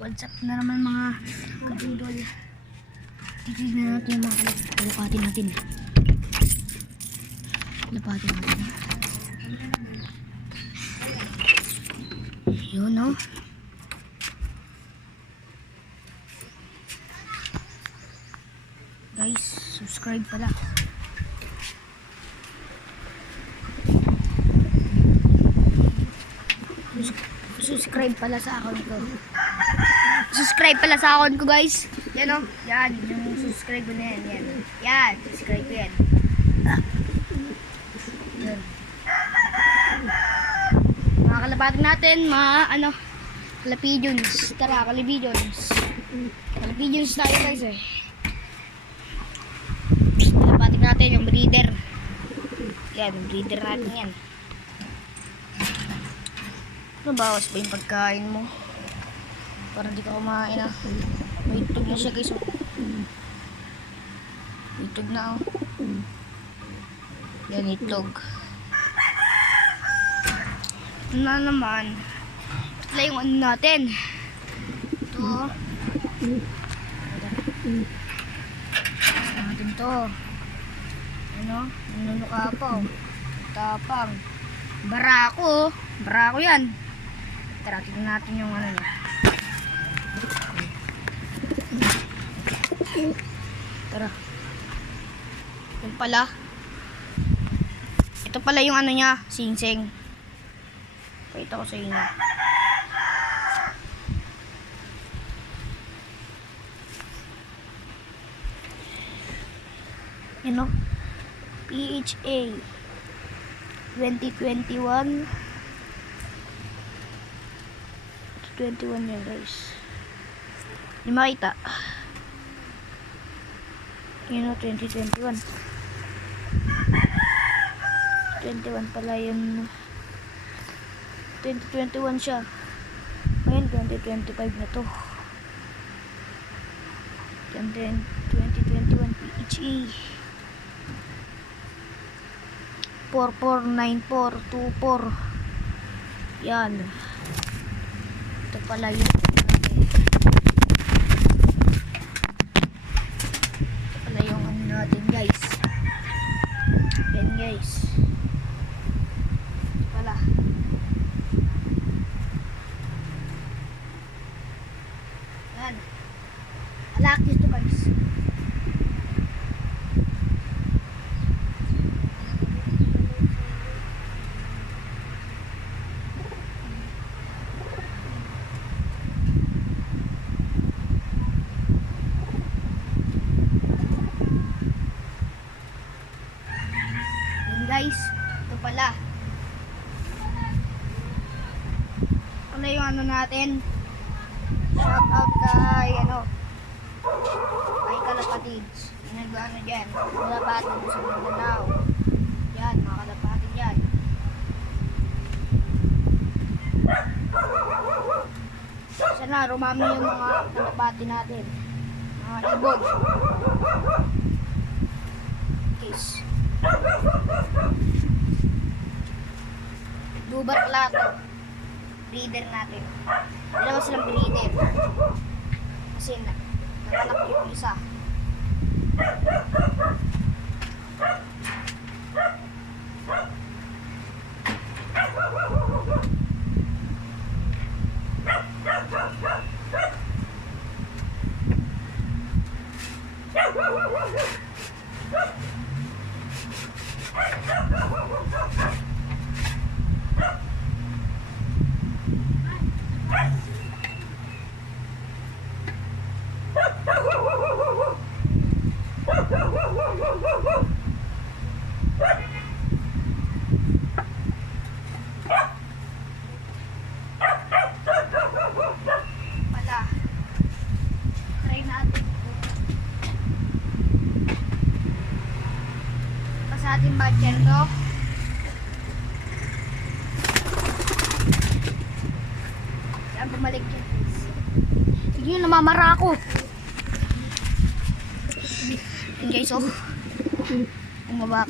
What's up na naman mga kabudol. Titignan natin yung mga kalapatin natin. Kalapatin natin. Yun o. Guys, subscribe pala. Subscribe pala sa account ko. Subscribe pala sa account ko, guys. Yan o. Yan. Yung subscribe ko na yan. Yan. Yan. Subscribe ko yan. Yan. Mga kalapatin natin. Mga kalapidions. Tara, kalapidions. Kalapidions tayo, guys eh. Kalapatin natin yung breeder. Yan. Breeder natin yan. Nabawas ba yung pagkain mo? Para di ka kumain ah. May itlog na siya, guys. May itlog na oh. Yan, itlog. Ito na naman. Ito lang yung ano natin. Ito oh. Ito natin to. Ano? Nanunuka pa oh. Tapang. Barako oh. Barako yan. Tara, tignan natin yung ano niya. Tara. Yung pala. Ito pala yung ano niya, singsing. Pakita ko sa inyo. Yan o. PHA 2021 21 yan, guys. Hindi makita. Yun o, 2021. 21 pala yun. 2021 siya. Ngayon, 2025 na to. 2021 PHA 449424. Yan. Ito pala yun. Ito pala yung ano natin, guys. Yan, guys. Ito pala. Yan. Malaki ito, guys. Guys, ito pala. Ano yung ano natin? Shout out kay kay kalapatids. Yung nag-ano dyan, kalapatid sa Mindanao. Yan, mga kalapatid yan. Sana rumami yung mga kalapatid natin. Mga ibon. Case. Dubar plato. Breeder natin. Dalawa silang breeder. Kasi nakanak yung isa. Pala. Try natin. Pa sa ating badger to. Yan, bumalik yun. Sige yun, namamara ako. Yan guys, oh. Bumaba.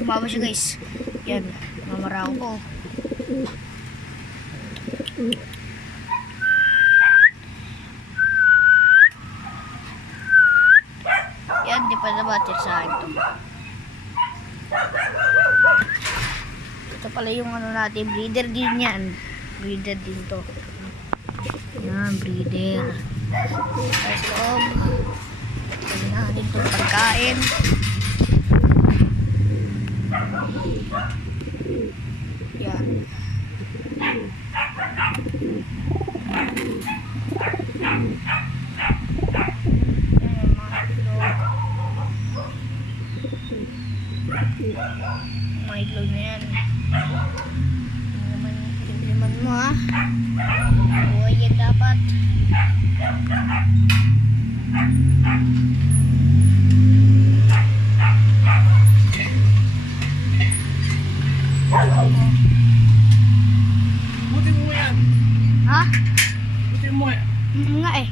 Bumaba siya, guys. Yan, namamara ako. Yan, di pa nabatir sa akin to. Ito pala yung ano natin, breeder din yan. Breeder din to. Yan, breeder. Sa loob. Pwede na dito pagkain. Yan. Yan, mga itlog. Mga itlog na yan. Tingnan mo ha. Buhay yan dapat. Buti mo yan. Ha? Buti mo yan. Nga eh.